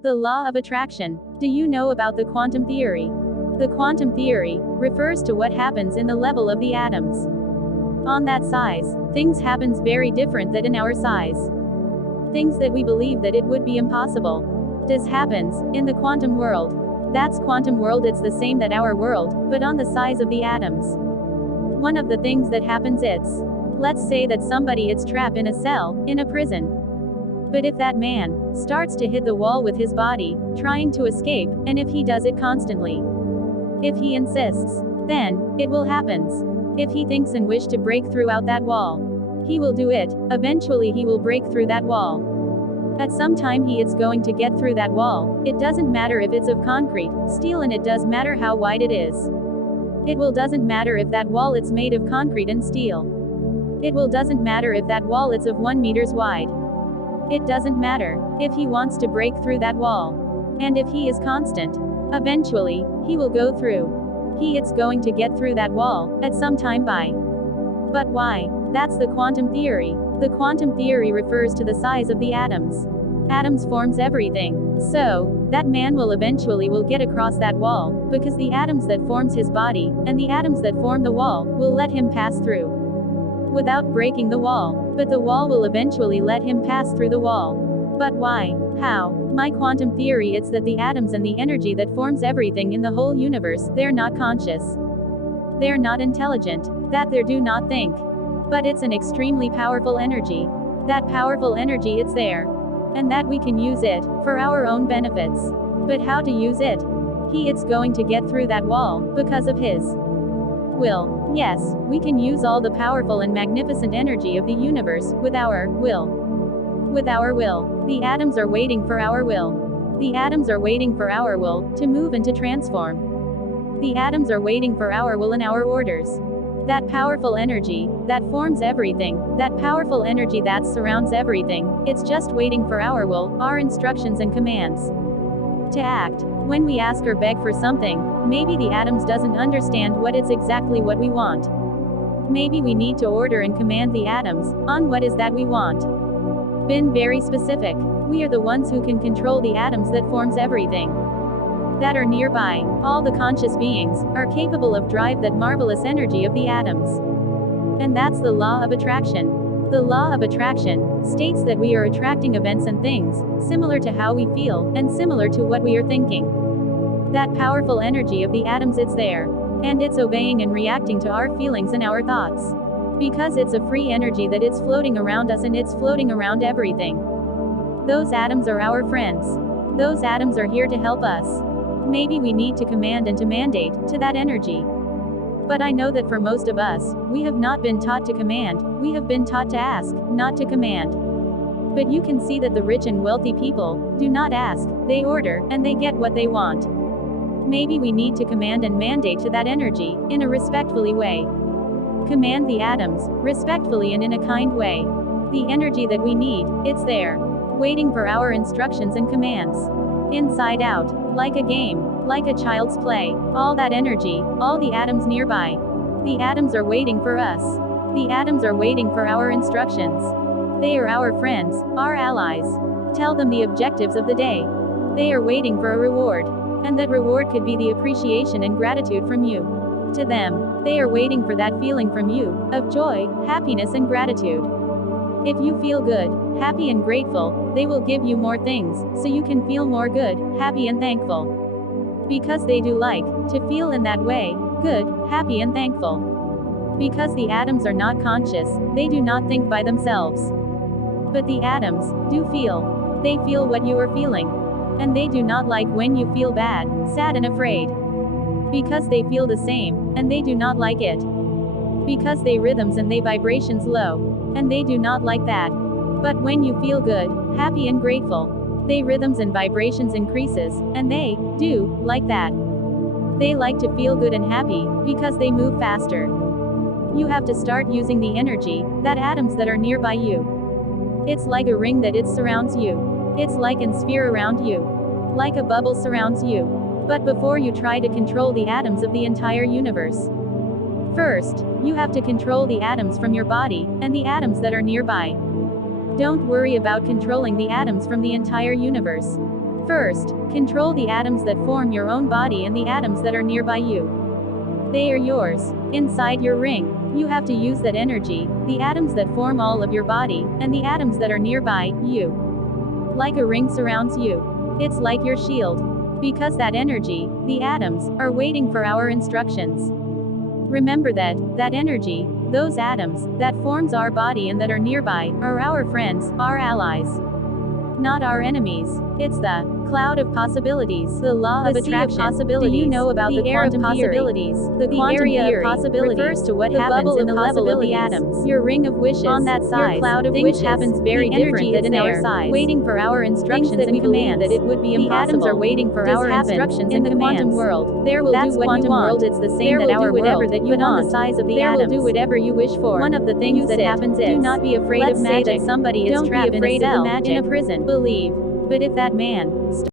The law of attraction. Do you know about the quantum theory? The quantum theory refers to what happens in the level of the atoms. On that size, things happens very different than in our size. Things that we believe that it would be impossible. This happens in the quantum world. That's quantum world, it's the same that our world, but on the size of the atoms. One of the things that happens it's, let's say that somebody is trapped in a cell, in a prison. But if that man starts to hit the wall with his body, trying to escape, and if he does it constantly, if he insists, then it will happen. If he thinks and wish to break throughout that wall, he will do it. Eventually he will break through that wall. At some time he is going to get through that wall. It doesn't matter if it's of concrete, steel, and it does matter how wide it is. It will doesn't matter if that wall it's made of concrete and steel. It will doesn't matter if that wall it's of 1 meters wide. It doesn't matter if he wants to break through that wall. And if he is constant, eventually, he will go through. He is going to get through that wall, at some time by. But why? That's the quantum theory. The quantum theory refers to the size of the atoms. Atoms forms everything. So, that man will eventually will get across that wall, because the atoms that forms his body, and the atoms that form the wall, will let him pass through. Without breaking the wall. But the wall will eventually let him pass through the wall. But why? How? My quantum theory it's that the atoms and the energy that forms everything in the whole universe, they're not conscious. They're not intelligent. That they do not think. But it's an extremely powerful energy. That powerful energy it's there. And that we can use it, for our own benefits. But how to use it? He it's going to get through that wall, because of his will. Yes, we can use all the powerful and magnificent energy of the universe, with our will. With our will. The atoms are waiting for our will. The atoms are waiting for our will, to move and to transform. The atoms are waiting for our will and our orders. That powerful energy, that forms everything, that powerful energy that surrounds everything, it's just waiting for our will, our instructions and commands. To act. When we ask or beg for something, maybe the atoms doesn't understand what it's exactly what we want. Maybe we need to order and command the atoms, on what is that we want. Been very specific. We are the ones who can control the atoms that forms everything. That are nearby, all the conscious beings, are capable of drive that marvelous energy of the atoms. And that's the law of attraction. The law of attraction states that we are attracting events and things, similar to how we feel, and similar to what we are thinking. That powerful energy of the atoms it's there. And it's obeying and reacting to our feelings and our thoughts. Because it's a free energy that it's floating around us and it's floating around everything. Those atoms are our friends. Those atoms are here to help us. Maybe we need to command and to mandate, to that energy. But I know that for most of us, we have not been taught to command, we have been taught to ask, not to command. But you can see that the rich and wealthy people do not ask, they order, and they get what they want. Maybe we need to command and mandate to that energy, in a respectfully way. Command the atoms, respectfully and in a kind way. The energy that we need, it's there. Waiting for our instructions and commands. Inside out, like a game, like a child's play, all that energy, all the atoms nearby. The atoms are waiting for us. The atoms are waiting for our instructions. They are our friends, our allies. Tell them the objectives of the day. They are waiting for a reward. And that reward could be the appreciation and gratitude from you. To them, they are waiting for that feeling from you, of joy, happiness and gratitude. If you feel good, happy and grateful, they will give you more things, so you can feel more good, happy and thankful. Because they do like to feel in that way, good, happy and thankful. Because the atoms are not conscious, they do not think by themselves. But the atoms do feel. They feel what you are feeling. And they do not like when you feel bad, sad and afraid. Because they feel the same, and they do not like it. Because they rhythms and they vibrations low. And they do not like that. But when you feel good, happy and grateful, they rhythms and vibrations increases, and they do like that. They like to feel good and happy, because they move faster. You have to start using the energy, that atoms that are nearby you. It's like a ring that it surrounds you. It's like an sphere around you. Like a bubble surrounds you. But before you try to control the atoms of the entire universe, first, you have to control the atoms from your body, and the atoms that are nearby. Don't worry about controlling the atoms from the entire universe. First, control the atoms that form your own body and the atoms that are nearby you. They are yours. Inside your ring, you have to use that energy, the atoms that form all of your body, and the atoms that are nearby you. Like a ring surrounds you. It's like your shield. Because that energy, the atoms, are waiting for our instructions. Remember that energy, those atoms, that forms our body and that are nearby, are our friends, our allies. Not our enemies. It's the cloud of possibilities, the law of attraction. Possibilities. Do you know about the air of possibilities? The quantum theory refers to what happens in the level of the atoms. Your ring of wishes. On that size, your cloud of wishes happens very different than in our size, waiting for our instructions and commands. That it would be impossible. The atoms are waiting for our instructions in the quantum world. There will do what you want. It's the same that our world, that you on the size of the atoms. There will do whatever you wish for. One of the things that happens is, do not be afraid of magic. That somebody is trapped in a cell, in a prison. Believe. But if that man